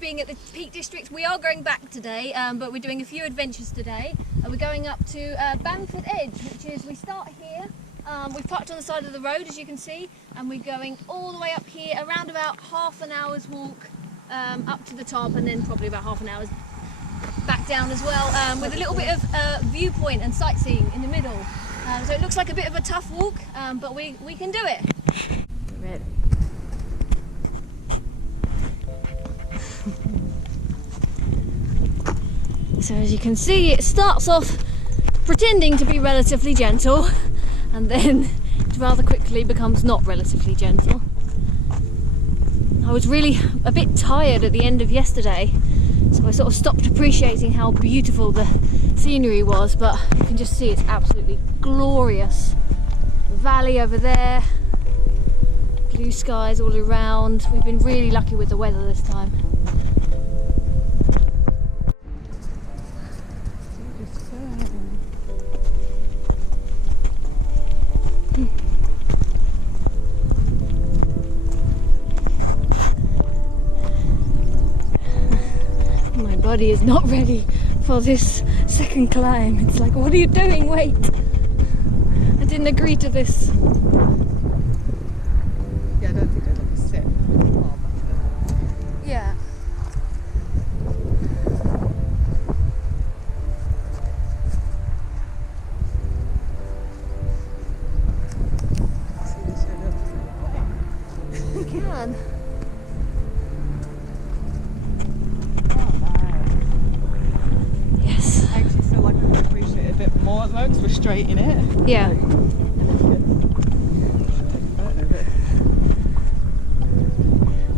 being at the Peak District. We are going back today, but we're doing a few adventures today. We're going up to Bamford Edge, which is, we start here. We've parked on the side of the road, as you can see, and we're going all the way up here, around about half an hour's walk up to the top, and then probably about half an hour's back down as well, with a little bit of viewpoint and sightseeing in the middle. So it looks like a bit of a tough walk, but we can do it. Ready. So as you can see, it starts off pretending to be relatively gentle, and then it rather quickly becomes not relatively gentle. I was really a bit tired at the end of yesterday, so I sort of stopped appreciating how beautiful the scenery was, but you can just see it's absolutely glorious. The valley over there, blue skies all around. We've been really lucky with the weather this time. My body is not ready for this second climb. It's like, what are you doing? Wait! I didn't agree to this. Yeah, I don't think there's like a set bar back there. Yeah. See this showing up. You can. Yes. I actually feel like I appreciate it a bit more at the moment because we're straight in it. Yeah.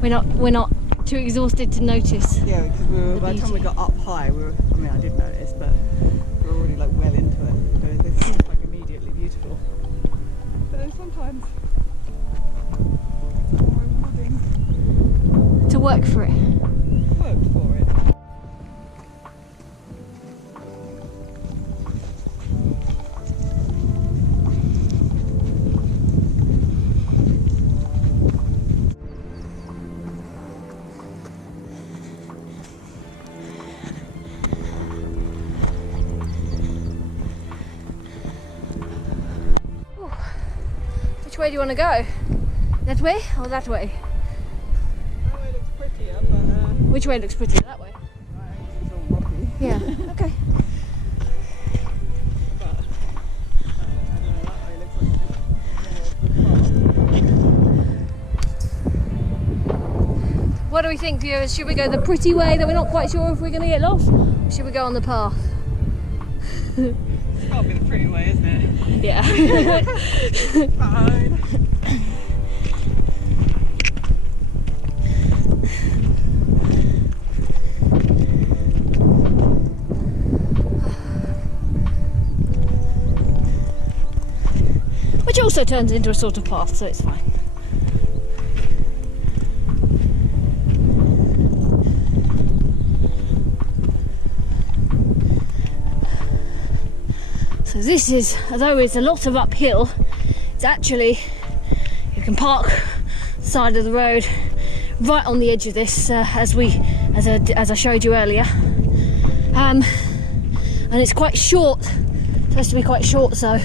We're not too exhausted to notice. Yeah, because we were, by the time we got up high, we were, I mean, I did notice, but we were already like well into it. So this seems like immediately beautiful. But then sometimes it's more rewarding. To work for it. Worked for it. Which way do you want to go? That way or that way? That way looks prettier, but Which way looks prettier? That way? it's all rocky. Yeah. Okay. But I don't know, that way looks like it's more of the path. What do we think, viewers? Should we go the pretty way that we're not quite sure if we're going to get lost? Or should we go on the path? It's got to be the pretty way, isn't it? Yeah. Fine. Which also turns into a sort of path, so it's fine. So this is, although it's a lot of uphill, it's actually, you can park side of the road right on the edge of this, as I showed you earlier, and it's quite short. It's supposed to be quite short, so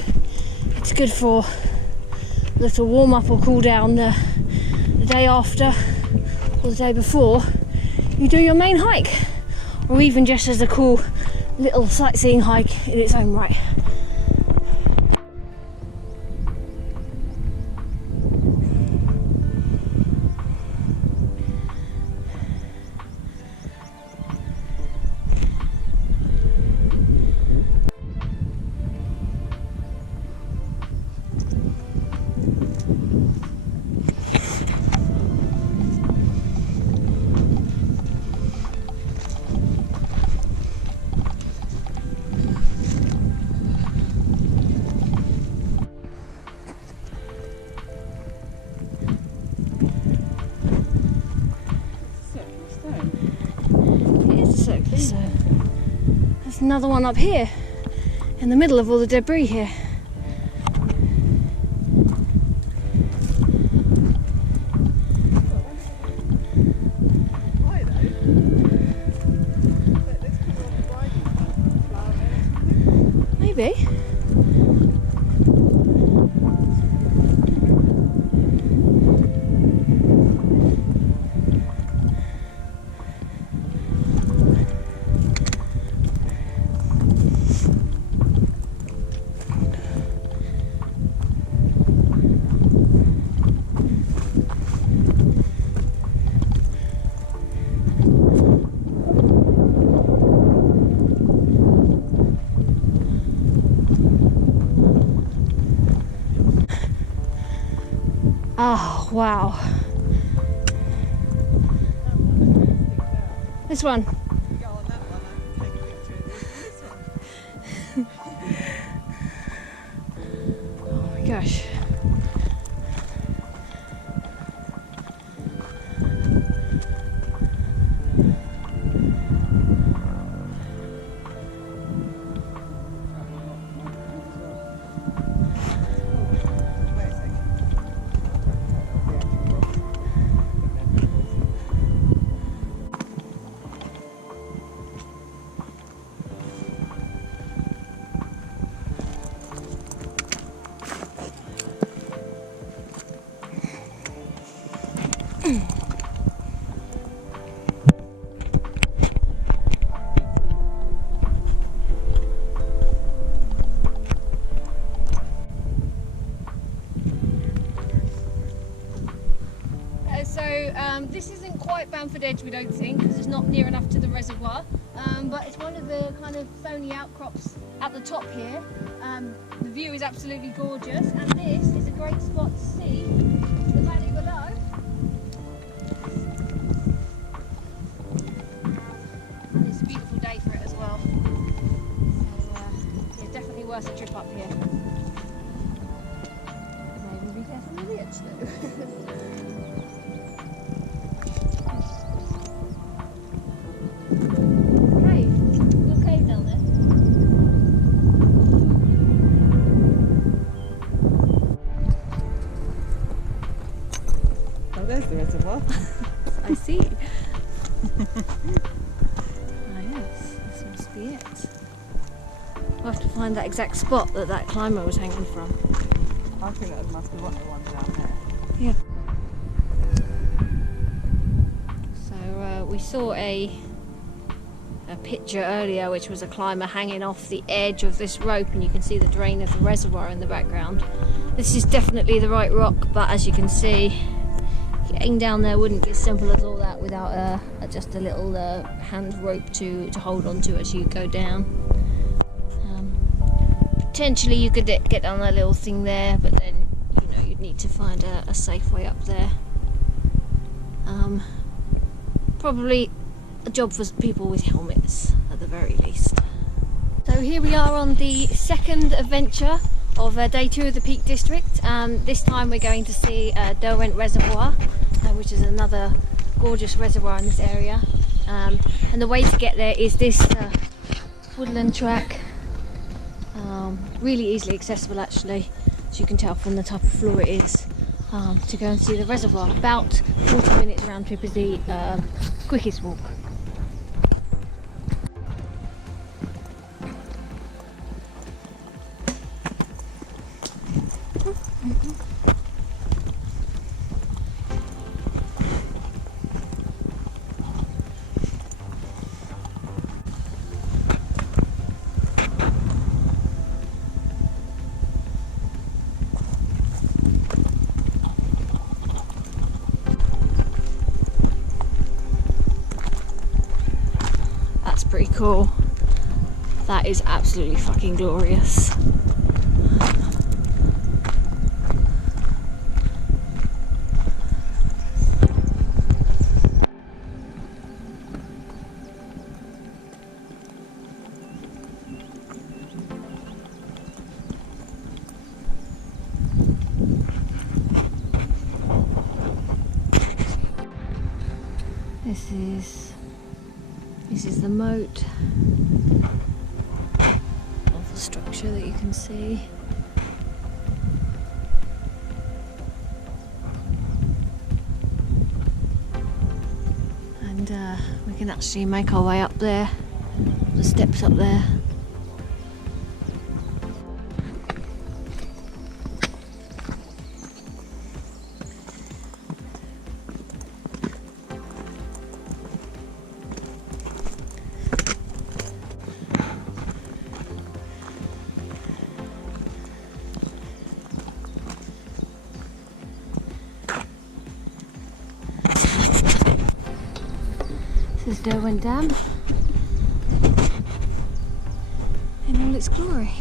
it's good for a little warm up or cool down the day after or the day before you do your main hike, or even just as a cool little sightseeing hike in its own right. So there's another one up here in the middle of all the debris here. Why though? Maybe. Oh, wow. This one. Go on that one, I can take a picture of this one. Oh my gosh. This isn't quite Bamford Edge, we don't think, because it's not near enough to the reservoir, but it's one of the kind of stony outcrops at the top here. The view is absolutely gorgeous, and this is a great spot to see the valley below. And it's a beautiful day for it as well. So yeah, definitely worth a trip up here. Maybe be careful with the edge though. There's the reservoir. I see. Ah yes, this must be it. We'll have to find that exact spot that that climber was hanging from. I think that must be one of the ones down there. Yeah. So we saw a picture earlier which was a climber hanging off the edge of this rope, and you can see the drain of the reservoir in the background. This is definitely the right rock, but as you can see, getting down there wouldn't be as simple as all that without just a little hand rope to hold on to as you go down. Potentially you could get down that little thing there, but then you'd need to find a safe way up there. Probably a job for people with helmets at the very least. So here we are on the second adventure of day 2 of the Peak District. This time we're going to see Derwent Reservoir, which is another gorgeous reservoir in this area. And the way to get there is this woodland track, really easily accessible actually, as you can tell from the type of floor it is, to go and see the reservoir. About 40 minutes round trip is the quickest walk. Pretty cool. That is absolutely fucking glorious. This is the moat of the structure that you can see. And we can actually make our way up there, the steps up there. is Derwent Dam in all its glory.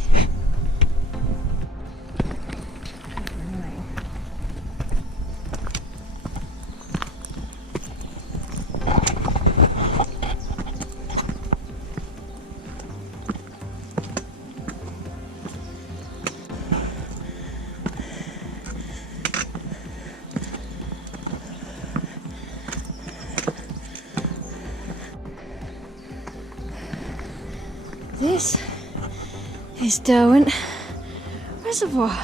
This is Derwent Reservoir.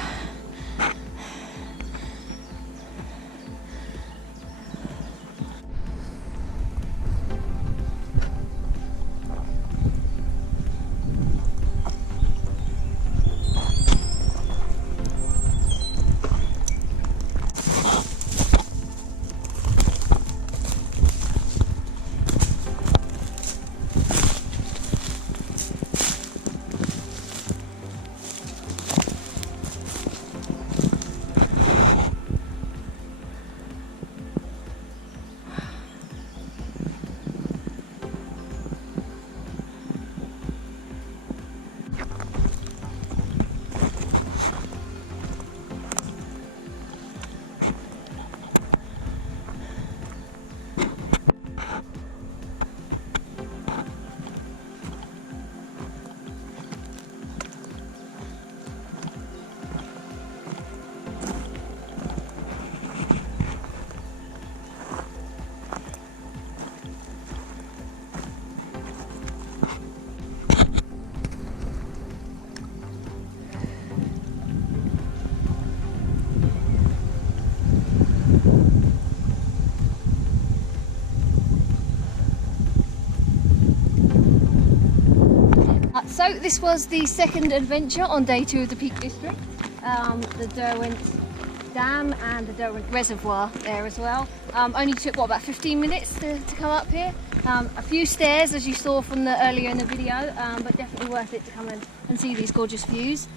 So this was the second adventure on day 2 of the Peak District. The Derwent Dam and the Derwent Reservoir there as well. Only took what, about 15 minutes to come up here. A few stairs as you saw from earlier in the video, but definitely worth it to come and see these gorgeous views.